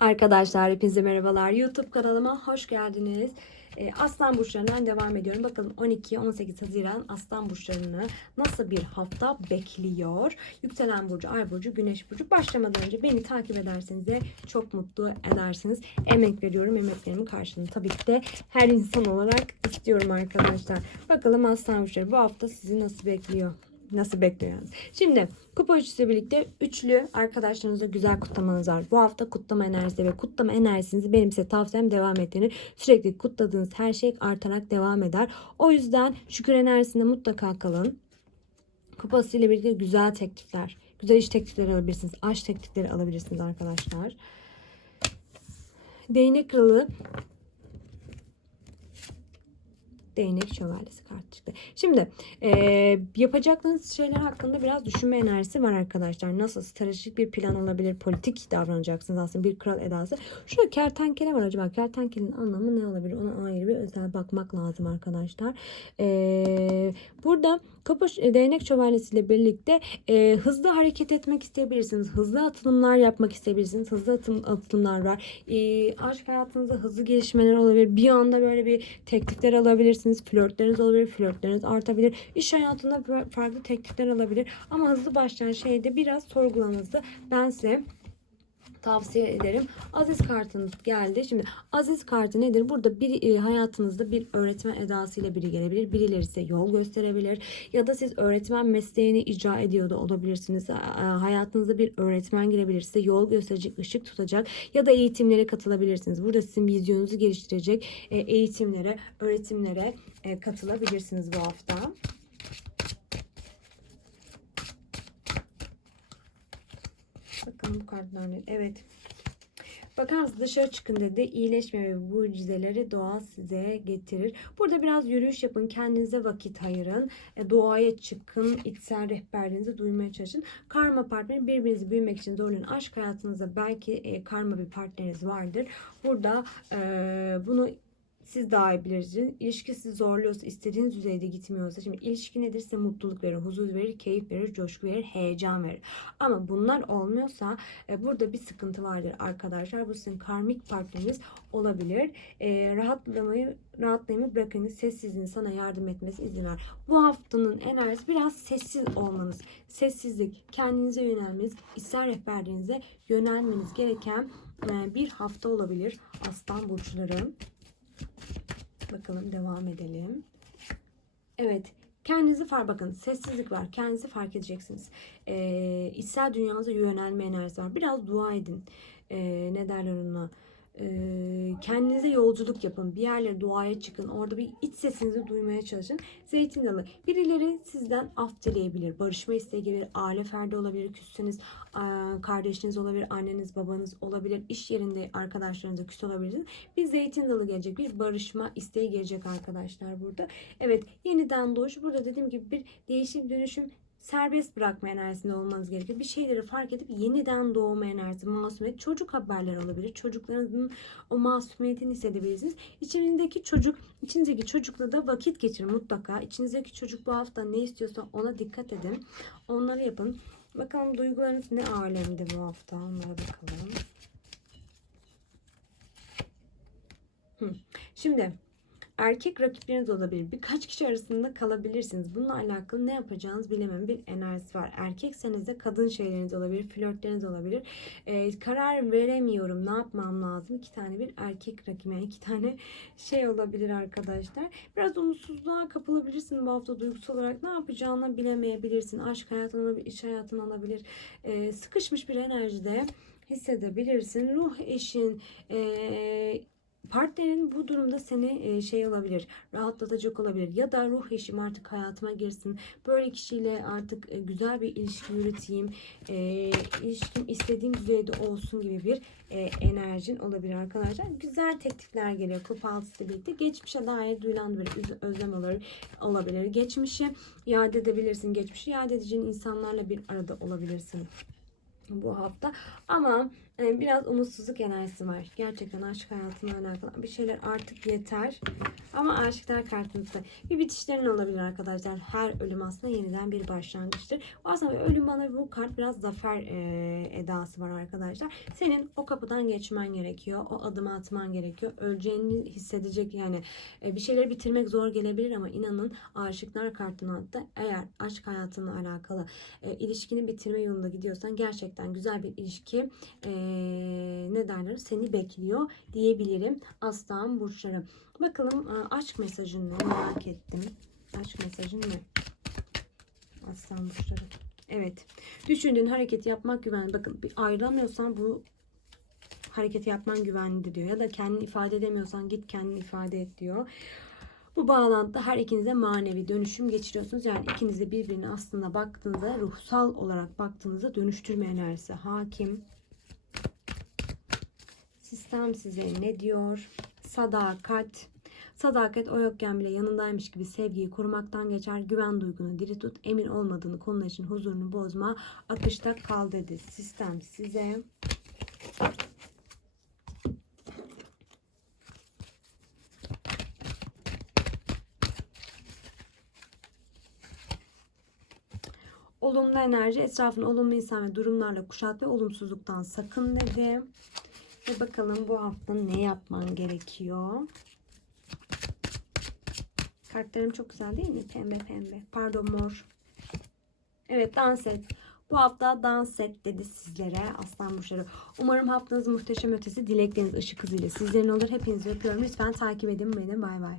Arkadaşlar hepinize merhabalar. YouTube kanalıma hoş geldiniz. Ee, Aslan burçlarından devam ediyorum. Bakalım 12-18 Haziran Aslan burçlarını nasıl bir hafta bekliyor? Yükselen burcu, ay burcu, güneş burcu. Başlamadan önce beni takip ederseniz de çok mutlu edersiniz. Emek veriyorum. Emeklerimin karşılığını tabii ki de her insan olarak istiyorum arkadaşlar. Bakalım Aslan burçları bu hafta sizi nasıl bekliyor? Nasıl bekliyor yani? Şimdi kupa üçlüsü birlikte üçlü arkadaşlarınızla güzel kutlamanız var. Bu hafta kutlama enerjisi ve kutlama enerjisinizi benim size tavsiyem devam ettiğini sürekli kutladığınız her şey artarak devam eder. O yüzden şükür enerjisinde mutlaka kalın. Kupası ile birlikte güzel teklifler, güzel iş teklifleri alabilirsiniz. Aşk teklifleri alabilirsiniz arkadaşlar. Değnek kralı değnek şövalyesi kartı çıktı. Şimdi e, yapacaklarınız şeyler hakkında biraz düşünme enerjisi var arkadaşlar. Nasıl stratejik bir plan olabilir, politik davranacaksınız aslında bir kral edası. Şurada kertenkele var acaba kertenkelenin anlamı ne olabilir? Ona ayrı bir özel bakmak lazım arkadaşlar. E, burada kapı değnek şövalyesiyle birlikte e, hızlı hareket etmek isteyebilirsiniz. Hızlı atılımlar yapmak isteyebilirsiniz. Hızlı atım, atılımlar var. E, aşk hayatınızda hızlı gelişmeler olabilir. Bir anda böyle bir teklifler alabilirsiniz. Flörtleriniz olabilir. Flörtleriniz artabilir. İş hayatında farklı teklifler alabilir. Ama hızlı başlayan şeyde biraz sorgulamanızı ben size tavsiye ederim. Aziz kartınız geldi. Şimdi Aziz kartı nedir? Burada bir e, hayatınızda bir öğretmen edasıyla biri gelebilir. Birileri size yol gösterebilir. Ya da siz öğretmen mesleğini icra ediyor da olabilirsiniz. Hayatınızda bir öğretmen girebilir. Size yol gösterecek, ışık tutacak ya da eğitimlere katılabilirsiniz. Burada sizin vizyonunuzu geliştirecek e, eğitimlere, öğretimlere e, katılabilirsiniz bu hafta. Bakalım bu kartlar ne? Evet. Bakar mısınız dışarı çıkın dedi. İyileşme ve mucizeleri doğa size getirir. Burada biraz yürüyüş yapın. Kendinize vakit ayırın. E, doğaya çıkın. içsel rehberliğinizi duymaya çalışın. Karma partneri birbirinizi büyümek için zorlayın. Aşk hayatınızda belki e, karma bir partneriniz vardır. Burada e, bunu siz daha iyi bilirsiniz. İlişki sizi zorluyorsa, istediğiniz düzeyde gitmiyorsa, şimdi ilişki nedir? Size mutluluk verir, huzur verir, keyif verir, coşku verir, heyecan verir. Ama bunlar olmuyorsa e, burada bir sıkıntı vardır arkadaşlar. Bu sizin karmik partneriniz olabilir. E, rahatlamayı rahatlamayı bırakın. Sessizliğin sana yardım etmesi izin ver. Bu haftanın enerjisi biraz sessiz olmanız. Sessizlik, kendinize yönelmeniz, içsel rehberliğinize yönelmeniz gereken e, bir hafta olabilir. Aslan burçları. Bakalım devam edelim. Evet. Kendinizi fark bakın. Sessizlik var. Kendinizi fark edeceksiniz. Ee, içsel dünyanıza yönelme enerjisi var. Biraz dua edin. Ee, ne derler ona? Kendinize yolculuk yapın. Bir yerlere duaya çıkın. Orada bir iç sesinizi duymaya çalışın. Zeytin dalı. Birileri sizden af dileyebilir. Barışma isteği gelir. Aile ferdi olabilir. Küsseniz kardeşiniz olabilir. Anneniz babanız olabilir. İş yerinde arkadaşlarınızla küs olabilirsiniz. Bir zeytin dalı gelecek. Bir barışma isteği gelecek arkadaşlar burada. Evet yeniden doğuş. Burada dediğim gibi bir değişim dönüşüm serbest bırakma enerjisinde olmanız gerekiyor. Bir şeyleri fark edip yeniden doğma enerjisi, masumiyet, çocuk haberler olabilir. Çocuklarınızın o masumiyetini hissedebilirsiniz. İçinizdeki çocuk, içinizdeki çocukla da vakit geçirin mutlaka. İçinizdeki çocuk bu hafta ne istiyorsa ona dikkat edin. Onları yapın. Bakalım duygularınız ne alemde bu hafta. Onlara bakalım. Şimdi erkek rakipleriniz olabilir. Birkaç kişi arasında kalabilirsiniz. Bununla alakalı ne yapacağınız bilemem bir enerjisi var. Erkekseniz de kadın şeyleriniz olabilir, flörtleriniz olabilir. Ee, karar veremiyorum. Ne yapmam lazım? İki tane bir erkek rakip yani iki tane şey olabilir arkadaşlar. Biraz umutsuzluğa kapılabilirsin bu hafta duygusal olarak. Ne yapacağını bilemeyebilirsin. Aşk hayatın olabilir, iş hayatın olabilir. Ee, sıkışmış bir enerjide hissedebilirsin. Ruh eşin, e, Partnerin bu durumda seni şey olabilir, rahatlatacak olabilir ya da ruh eşim artık hayatıma girsin. Böyle kişiyle artık güzel bir ilişki yürüteyim, e, ilişkim istediğim düzeyde olsun gibi bir e, enerjin olabilir arkadaşlar. Güzel teklifler geliyor kupa altısı birlikte. Geçmişe dair duyulan bir özlem olabilir. Geçmişi iade edebilirsin. Geçmişi iade edeceğin insanlarla bir arada olabilirsin bu hafta. Ama e, biraz umutsuzluk enerjisi var. Gerçekten aşk hayatına alakalı bir şeyler artık yeter. Ama aşıklar kartınızda bir bitişlerin olabilir arkadaşlar. Her ölüm aslında yeniden bir başlangıçtır. Aslında ölüm bana bu kart biraz zafer e, edası var arkadaşlar. Senin o kapıdan geçmen gerekiyor. O adımı atman gerekiyor. Öleceğini hissedecek yani e, bir şeyleri bitirmek zor gelebilir ama inanın aşıklar kartını hatta eğer aşk hayatınla alakalı e, ilişkini bitirme yolunda gidiyorsan gerçekten güzel bir ilişki e, ne derler seni bekliyor diyebilirim aslan burçları. Bakalım e, aşk mesajını merak ettim. Aşk mesajın ne? Aslan burçları. Evet. Düşündüğün hareketi yapmak güvenli. Bakın bir ayrılamıyorsan bu hareketi yapman güvenlidir diyor. Ya da kendini ifade edemiyorsan git kendini ifade et diyor. Bu bağlantıda her ikinize manevi dönüşüm geçiriyorsunuz. Yani ikiniz de birbirine aslında baktığınızda ruhsal olarak baktığınızda dönüştürme enerjisi hakim. Sistem size ne diyor? Sadakat. Sadakat o yokken bile yanındaymış gibi sevgiyi korumaktan geçer. Güven duygunu diri tut. Emin olmadığını konular için huzurunu bozma. Akışta kal dedi. Sistem size. Olumlu enerji etrafını olumlu insan ve durumlarla kuşat ve olumsuzluktan sakın dedi. Ve bakalım bu hafta ne yapman gerekiyor? Kartlarım çok güzel değil mi? Pembe pembe. Pardon mor. Evet dans et. Bu hafta dans et dedi sizlere aslan burçları. Umarım haftanız muhteşem ötesi dilekleriniz ışık hızıyla sizlerin olur. Hepinizi öpüyorum. Lütfen takip edin beni. Bay bay.